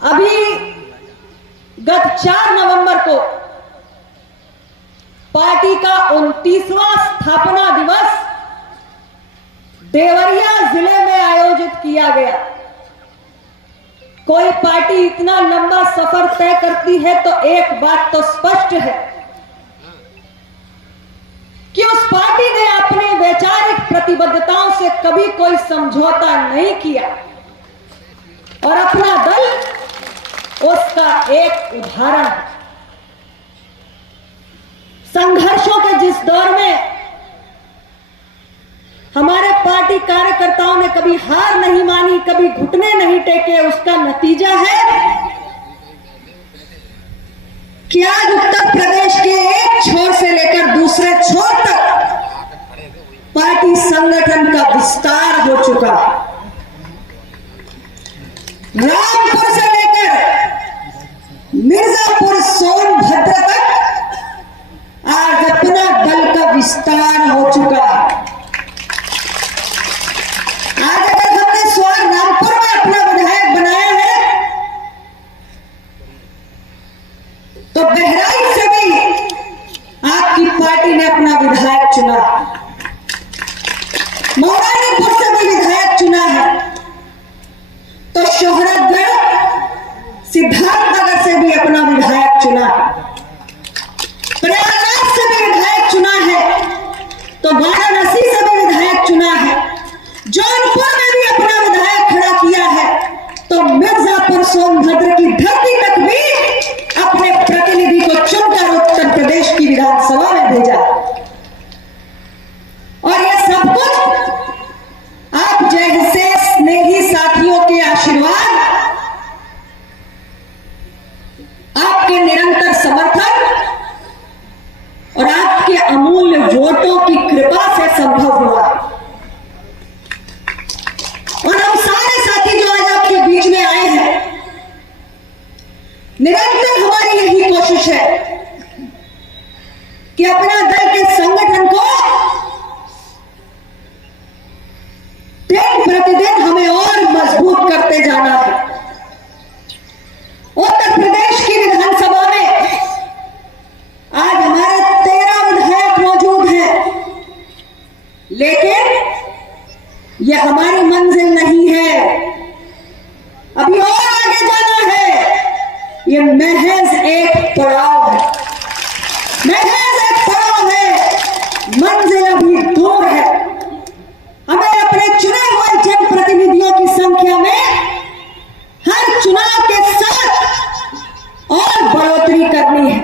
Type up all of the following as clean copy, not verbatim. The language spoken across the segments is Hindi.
अभी गत 4 नवंबर को पार्टी का 29वां स्थापना दिवस देवरिया जिले में आयोजित किया गया। कोई पार्टी इतना लंबा सफर तय करती है तो एक बात तो स्पष्ट है कि उस पार्टी ने अपने वैचारिक प्रतिबद्धताओं से कभी कोई समझौता नहीं किया और अपना दल उसका एक उदाहरण है। संघर्षों के जिस दौर में हमारे पार्टी कार्यकर्ताओं ने कभी हार नहीं मानी, कभी घुटने नहीं टेके, उसका नतीजा है कि आज उत्तर प्रदेश के एक छोर से लेकर दूसरे छोर तक पार्टी संगठन का विस्तार हो चुका है। रामपुर से लेकर मिर्जापुर सोनभद्र तक आज अपना दल का विस्तार हो चुका है। आज अगर हमने स्वार रामपुर में अपना विधायक बनाया है तो बहराइच से भी आपकी पार्टी ने अपना विधायक चुना, मौलानीपुर से भी विधायक चुना है, तो शोहरतगढ़ सिद्धार्थनगर से भी अपना विधायक चुना, प्रयागराज से भी विधायक चुना है, तो वाराणसी से भी विधायक चुना है, जौनपुर में भी अपना विधायक खड़ा किया है, तो मिर्जापुर सोनभद्र की धरती तक भी अपने प्रतिनिधि को चुनकर उत्तर प्रदेश की विधानसभा में भेजा। और यह सब कुछ आप जैसे स्नेही साथियों के आशीर्वाद, आपके निरंतर समर्थन और आपके अमूल्य वोटों की कृपा से संभव हुआ। और हम सारे साथी जो आज आपके बीच में आए हैं, निरंतर हमारी यही कोशिश है कि अपना दल के संगठन को दिन प्रतिदिन हमें और मजबूत करते जाना है। उत्तर प्रदेश की विधानसभा में आज हमारे 13 विधायक मौजूद हैं, लेकिन यह हमारी मंजिल नहीं है, अभी और आगे जाना है। यह महज एक पड़ाव है, महज एक पड़ाव है, मंजिल अभी दूर है। हमें अपने चुने हुए जनप्रतिनिधियों की संख्या में हर चुनाव के साथ और बढ़ोतरी करनी है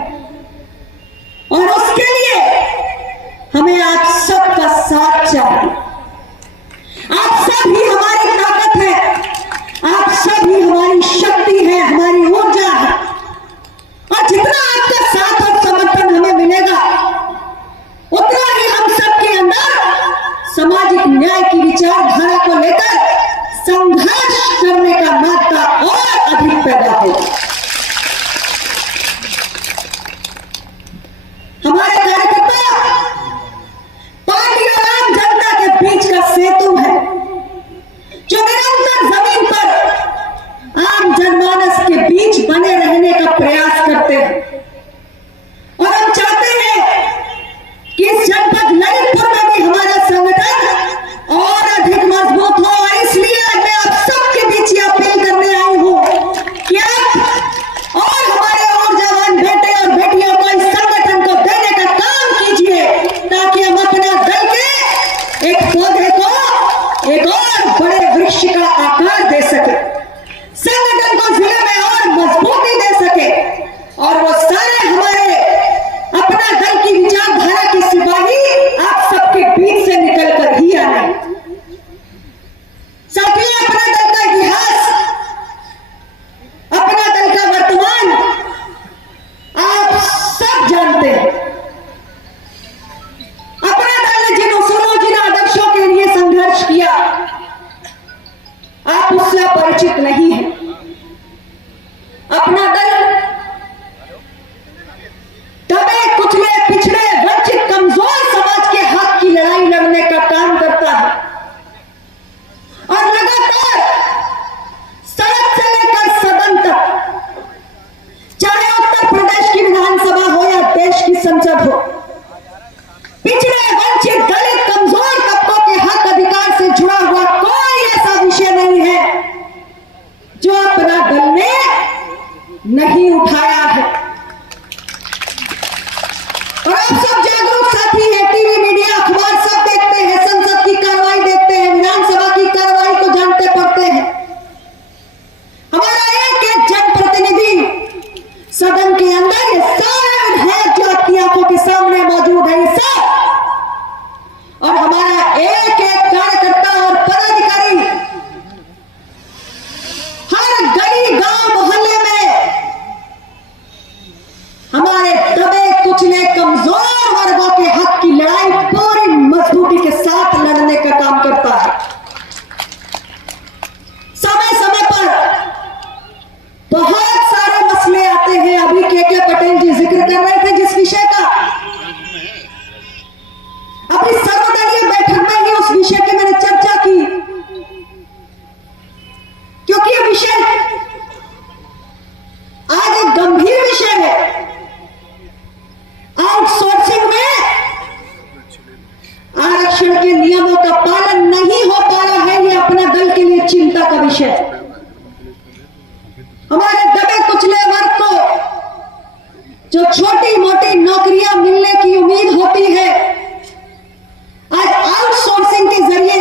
और उसके लिए हमें आप सबका साथ चाहिए। आप सब ही हमारी ताकत है, आप सब ही हमारी शक्ति है, हमारी ऊर्जा है। और जितना आपका साथ और समर्थन हमें मिलेगा, उतना ही हम सबके अंदर सामाजिक न्याय की विचारधारा को लेकर संघर्ष करने का मात्रा और अधिक पैदा होगा। हमारे कार्यकर्ता पार्टी और आम जनता के बीच का सेतु है, जो निरंतर जमीन पर आम जनमानस के बीच बने रहने का प्रयास करते हैं। और हम चाहते हैं कि इस जनपद ललितपुर में भी हमारा संगठन और अधिक मजबूत हो। और इसलिए मैं आप सबके बीच ये अपील करने आई हूं कि आप और हमारे ऊर्जावान बेटे और बेटियों को इस संगठन को देने का काम कीजिए, ताकि हम अपना दल के एक पौधे को एक और बड़े वृक्ष का आकार दे सके, संगठन को जिले में और मजबूती दे सके और वो नहीं उठाया है। और आप सब जागरूक साथी हैं, टीवी मीडिया अखबार सब देखते हैं, संसद की कार्रवाई देखते हैं, विधानसभा की कार्रवाई को जानते पढ़ते हैं। हमारा एक एक जनप्रतिनिधि सदन के अंदर ये सारे है जो आपकी आंखों के सामने मौजूद है, ये सब, और हमारा एक एक कार्यकर्ता और पदाधिकारी हर गली गांव मोहल्ले में हमारे दबे कुचले कमजोर वर्गों के हक की लड़ाई पूरी मजबूती के साथ लड़ने का काम करता है। समय समय पर बहुत सारे मसले आते हैं। अभी के पटेल जी जिक्र कर रहे थे जिस विषय का, अपनी सर्वदलीय बैठक में ही उस विषय की मैंने चर्चा की, क्योंकि यह विषय आज एक गंभीर विषय है। आउटसोर्सिंग में आरक्षण के नियमों का पालन नहीं हो पा रहा है, यह अपने दल के लिए चिंता का विषय है। हमारे दबे कुचले वर्ग को जो छोटी मोटी नौकरियां मिलने की उम्मीद होती है, आज आउटसोर्सिंग के जरिए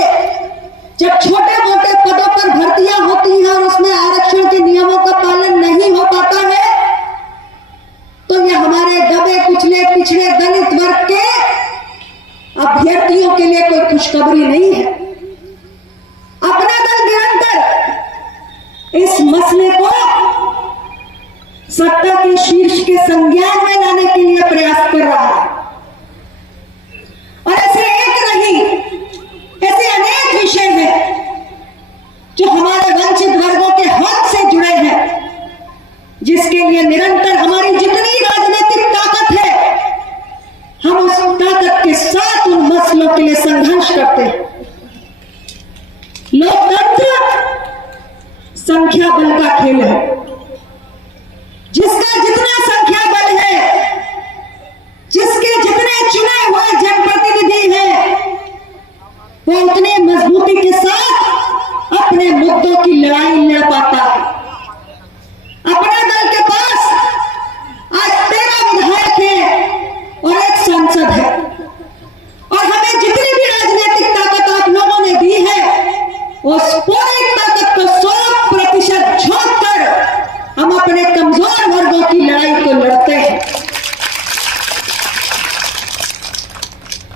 जब छोटे मोटे पदों पर भर्तियां होती हैं और उसमें आरक्षण के नियमों का पालन नहीं हो पाता है, तो यह हमारे दबे कुचले पिछड़े दलित वर्ग के अभ्यर्थियों के लिए कोई खुशखबरी नहीं है। अपना दल निरंतर इस मसले को सत्ता के शीर्ष के संज्ञान में लाने के लिए प्रयास कर रहा है। और ऐसे एक नहीं, ऐसे अनेक विषय हैं जो हमारे वंचित वर्गों के हक से जुड़े हैं, जिसके लिए निरंतर हमारी जितनी राजनीतिक ताकत है, हम उस ताकत के साथ उन मसलों के लिए संघर्ष करते हैं। लोकतंत्र संख्या बल का खेल है। जिसका जितना संख्या बल है, जिसके जितने चुने हुए जनप्रतिनिधि हैं, वो उतने मजबूती के साथ अपने मुद्दों की लड़ाई लड़ पाता है। अपने दल के पास आज 13 विधायक हैं और एक सांसद है, और हमें जितनी भी राजनीतिक ताकत आप लोगों ने दी है, उस पूरी ताकत को 100% झोंक कर हम अपने कमजोर वर्गों की लड़ाई को लड़ते हैं।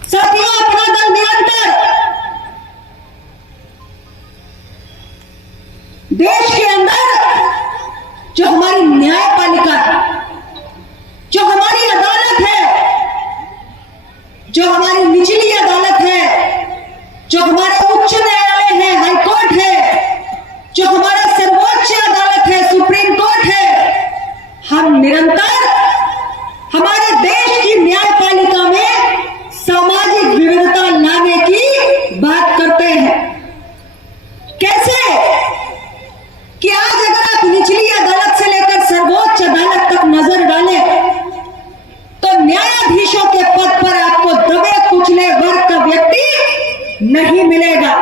साथियों, अपना दल निरंतर देश के अंदर जो हमारी न्यायपालिका है, जो हमारी अदालत है, जो हमारी निचली अदालत है, जो हमारा उच्च न्यायालय है, हाई कोर्ट है, जो हमारा सर्वोच्च अदालत है, सुप्रीम कोर्ट है, हम निरंतर हमारे देश की न्यायपालिका में सामाजिक विविधता लाने की बात करते हैं। कैसे कि आज अगर आप निचली अदालत से लेकर सर्वोच्च अदालत तक नजर डालें, तो न्यायाधीशों के पद पर आपको दबे कुचले वर्ग का व्यक्ति नहीं मिलेगा।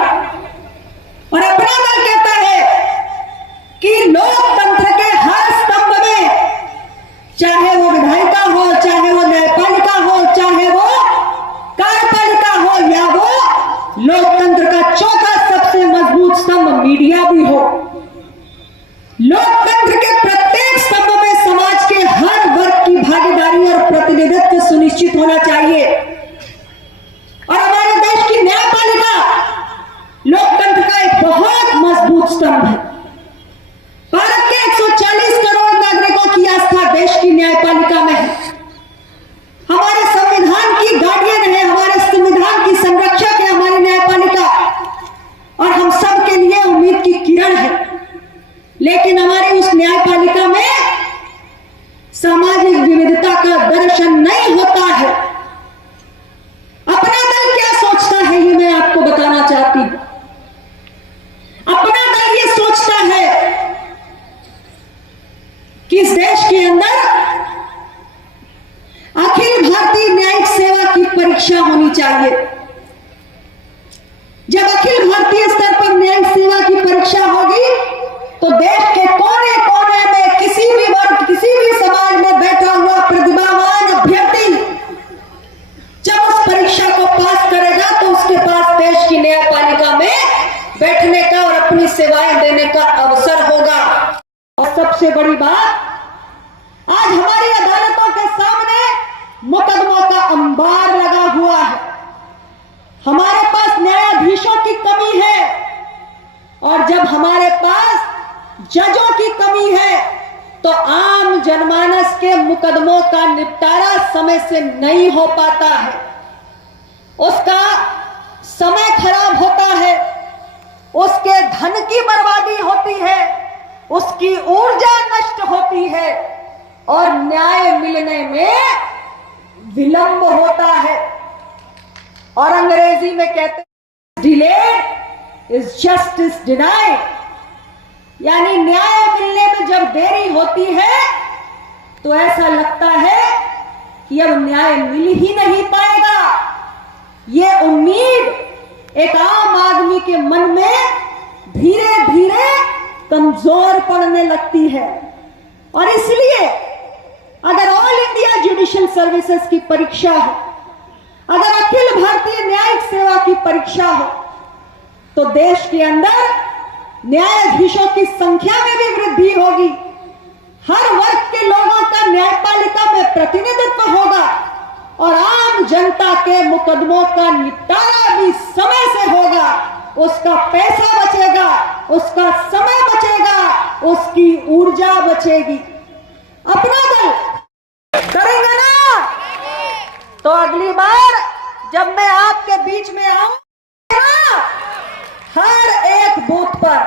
और अपना दल कहता है कि लोकतंत्र के हर स्तंभ में, चाहे वो विधायिका हो, चाहे वो न्यायपालिका हो, चाहे वो कार्यपालिका हो, या वो लोकतंत्र का चौथा सबसे मजबूत स्तंभ मीडिया भी हो, लोकतंत्र के प्रत्येक स्तंभ में समाज के हर वर्ग की भागीदारी और प्रतिनिधित्व सुनिश्चित होना चाहिए। और हमारे देश की न्यायपालिका लोकतंत्र का एक बहुत मजबूत स्तंभ है। भारत के 140 करोड़ नागरिकों की आस्था देश की न्यायपालिका में है। हमारे संविधान की गार्डियन है, हमारे संविधान की संरक्षक है हमारी न्यायपालिका, और हम सब के लिए उम्मीद की किरण है। लेकिन हमारी उस न्यायपालिका में सामाजिक विविधता का दर्शन नहीं होता है। अपना दल क्या सोचता है, ये मैं आपको बताना चाहती हूं। अपना दल ये सोचता है कि इस देश के अंदर अखिल भारतीय न्यायिक सेवा की परीक्षा होनी चाहिए। जब अखिल भारतीय स्तर पर न्यायिक सेवा की परीक्षा होगी, तो देश के कोने कोने में किसी भी वर्ग सबसे बड़ी बात, आज हमारी अदालतों के सामने मुकदमों का अंबार लगा हुआ है। हमारे पास न्यायाधीशों की कमी है, और जब हमारे पास जजों की कमी है तो आम जनमानस के मुकदमों का निपटारा समय से नहीं हो पाता है। उसका समय खराब होता है, उसके धन की बर्बादी होती है, उसकी ऊर्जा नष्ट होती है और न्याय मिलने में विलंब होता है। और अंग्रेजी में कहते हैं डिलेड इज जस्टिस डिनाइड, यानी न्याय मिलने में जब देरी होती है तो ऐसा लगता है कि अब न्याय मिल ही नहीं पाएगा। ये उम्मीद एक आम आदमी के मन में धीरे धीरे कमजोर पड़ने लगती है। और इसलिए अगर ऑल इंडिया जुडिशियल सर्विसेज की परीक्षा हो, अगर अखिल भारतीय न्यायिक सेवा की परीक्षा हो, तो देश के अंदर न्यायाधीशों की संख्या में भी वृद्धि होगी, हर वर्ग के लोगों का न्यायपालिका में प्रतिनिधित्व होगा और आम जनता के मुकदमों का निपटारा भी समय से होगा। उसका पैसा बचेगा, उसका समय बचेगा, उसकी ऊर्जा बचेगी। अपना दल करेंगे ना, तो अगली बार जब मैं आपके बीच में आऊं, हर एक बूथ पर